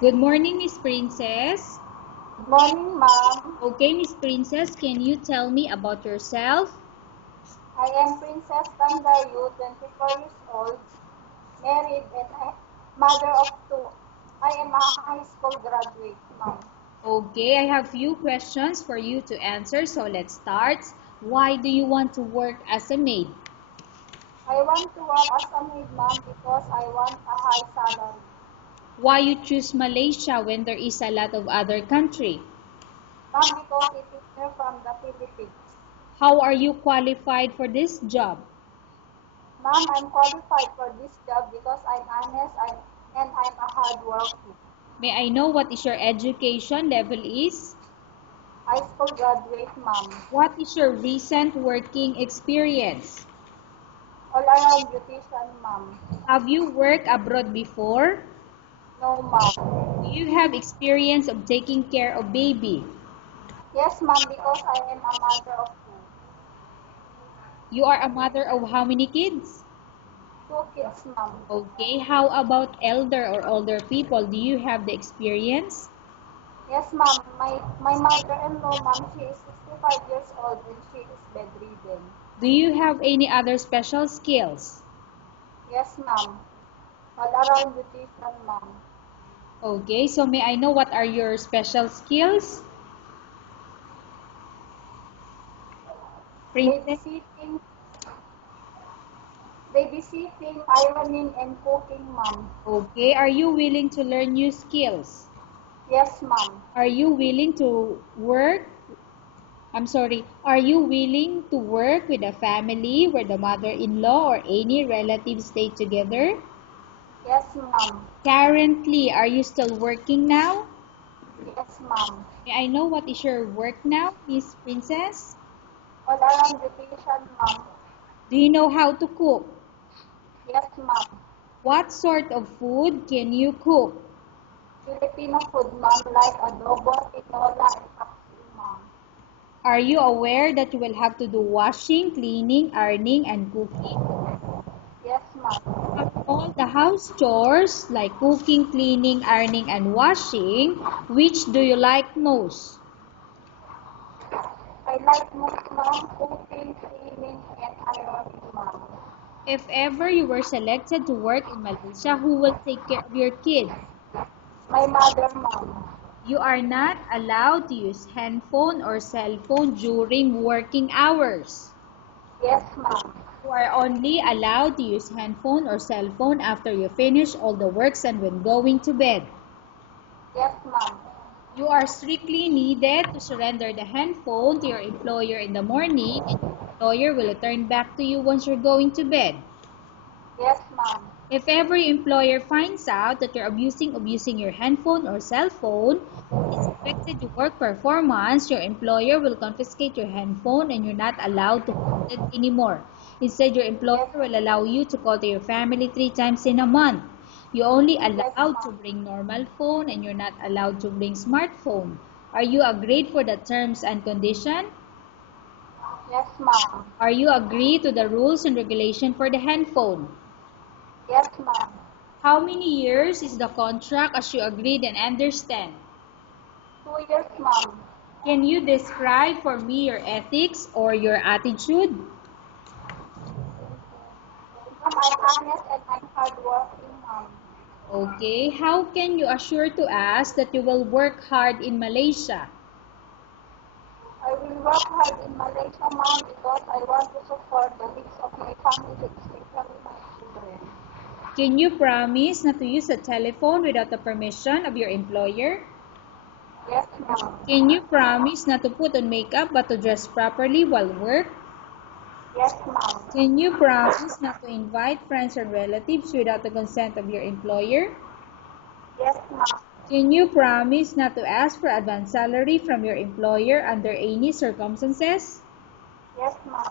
Good morning, Miss Princess. Good morning, ma'am. Okay, Miss Princess, can you tell me about yourself? I am Princess Tandayu, 24 years old, married and a mother of two. I am a high school graduate, ma'am. Okay, I have few questions for you to answer, so let's start. Why do you want to work as a maid? I want to work as a maid, ma'am, because I want a high salary. Why you choose Malaysia when there is a lot of other country? Ma'am, because it is near from the Philippines. How are you qualified for this job? Ma'am, I'm qualified for this job because I'm honest and I'm a hard worker. May I know what is your education level is? High school graduate, ma'am. What is your recent working experience? All around beautician, ma'am. Have you worked abroad before? No, ma'am. Do you have experience of taking care of baby? Yes, ma'am, because I am a mother of two. You are a mother of how many kids? Two kids, ma'am. Okay, how about elder or older people? Do you have the experience? Yes, ma'am. My mother-in-law, ma'am, she is 65 years old and she is bedridden. Do you have any other special skills? Yes, ma'am. All around beautician, ma'am. Okay, so may I know what are your special skills? Princess? Babysitting, babysitting, ironing, and cooking, ma'am. Okay, are you willing to learn new skills? Yes, ma'am. Are you willing to work? Are you willing to work with a family where the mother-in-law or any relatives stay together? Yes, ma'am. Currently, are you still working now? Yes, ma'am. May I know what is your work now, Miss Princess? All around beautician, ma'am. Do you know how to cook? Yes, ma'am. What sort of food can you cook? Filipino food, ma'am, like adobo, tinola, and paksiw, ma'am. Are you aware that you will have to do washing, cleaning, ironing, and cooking? Yes, ma'am. Of all the house chores like cooking, cleaning, ironing, and washing, which do you like most? I like most, ma'am, cooking, cleaning, and ironing, ma'am. If ever you were selected to work in Malaysia, who will take care of your kids? My mother, ma'am. You are not allowed to use handphone or cell phone during working hours. Yes, ma'am. You are only allowed to use handphone or cell phone after you finish all the works and when going to bed. Yes, ma'am. You are strictly needed to surrender the handphone to your employer in the morning and your employer will return back to you once you're going to bed. Yes, ma'am. If every employer finds out that you're abusing your handphone or cell phone, and it's affected your work performance, your employer will confiscate your handphone and you're not allowed to hold it anymore. Instead, your employer Yes, will allow you to call to your family 3 times in a month. You're only yes, allowed to ma'am. bring normal phone and you're not allowed to bring smartphone. Are you agreed for the terms and condition? Yes, ma'am. Are you agreed to the rules and regulation for the handphone? Yes, ma'am. How many years is the contract as you agreed and understand? 2 years, ma'am. Can you describe for me your ethics or your attitude? Ma'am, I'm honest and I'm hardworking, ma'am. Okay, how can you assure to us that you will work hard in Malaysia? I will work hard in Malaysia, ma'am, because I want to support the needs of my family, especially my children. Can you promise not to use a telephone without the permission of your employer? Yes, ma'am. Can you promise not to put on makeup but to dress properly while work? Yes, ma'am. Can you promise not to invite friends or relatives without the consent of your employer? Yes, ma'am. Can you promise not to ask for advance salary from your employer under any circumstances? Yes, ma'am.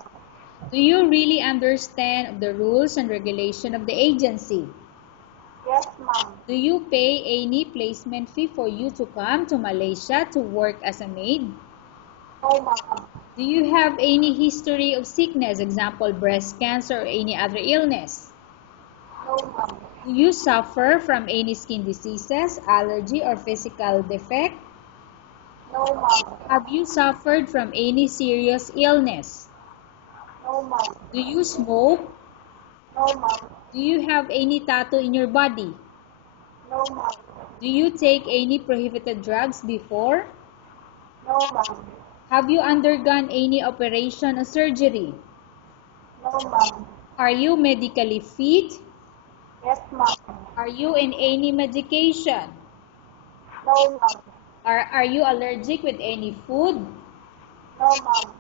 Do you really understand the rules and regulation of the agency? Yes, ma'am. Do you pay any placement fee for you to come to Malaysia to work as a maid? No, ma'am. Do you have any history of sickness, example breast cancer or any other illness? No, ma'am. Do Do you suffer from any skin diseases, allergy, or physical defect? No, ma'am. Have you suffered from any serious illness? No, ma'am. Do you smoke? No, ma'am. Do you have any tattoo in your body? No, ma'am. Do you take any prohibited drugs before? No, ma'am. Have you undergone any operation or surgery? No, ma'am. Are you medically fit? Yes, ma'am. Are you in any medication? No, ma'am. Are you allergic with any food? No, ma'am.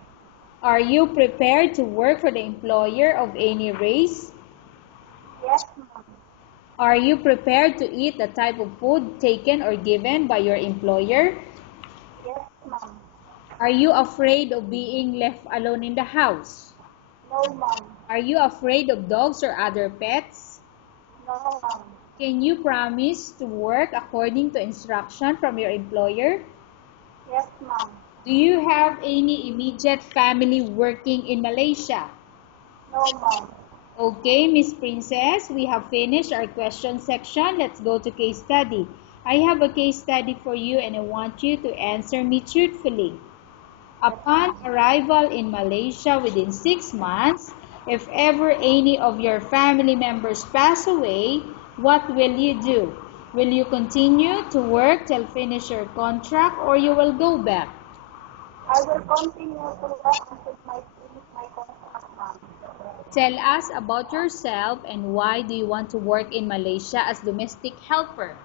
Are you prepared to work for the employer of any race? Yes, ma'am. Are you prepared to eat the type of food taken or given by your employer? Yes, ma'am. Are you afraid of being left alone in the house? No, ma'am. Are you afraid of dogs or other pets? No, ma'am. Can you promise to work according to instruction from your employer? Yes, ma'am. Do you have any immediate family working in Malaysia? No, ma'am. Okay, Miss Princess, we have finished our question section. Let's go to case study. I have a case study for you and I want you to answer me truthfully. Upon arrival in Malaysia within 6 months, if ever any of your family members pass away, what will you do? Will you continue to work till finish your contract or you will go back? I will continue to work until I finish my contract, ma'am. Tell us about yourself and why do you want to work in Malaysia as domestic helper?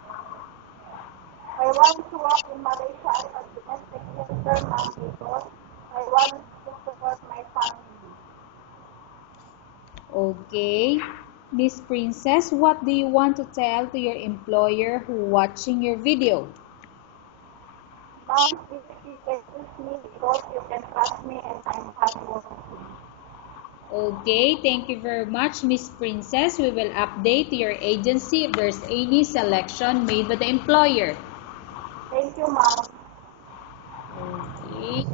I want to work in Malaysia as a domestic helper, ma'am, because I want to support my family. Okay. Miss Princess, what do you want to tell to your employer who watching your video? Ma'am, if you can trust me because you can trust me and I'm hardworking. Okay, thank you very much, Miss Princess. We will update your agency if there's any selection made by the employer. Thank you, ma'am. Okay.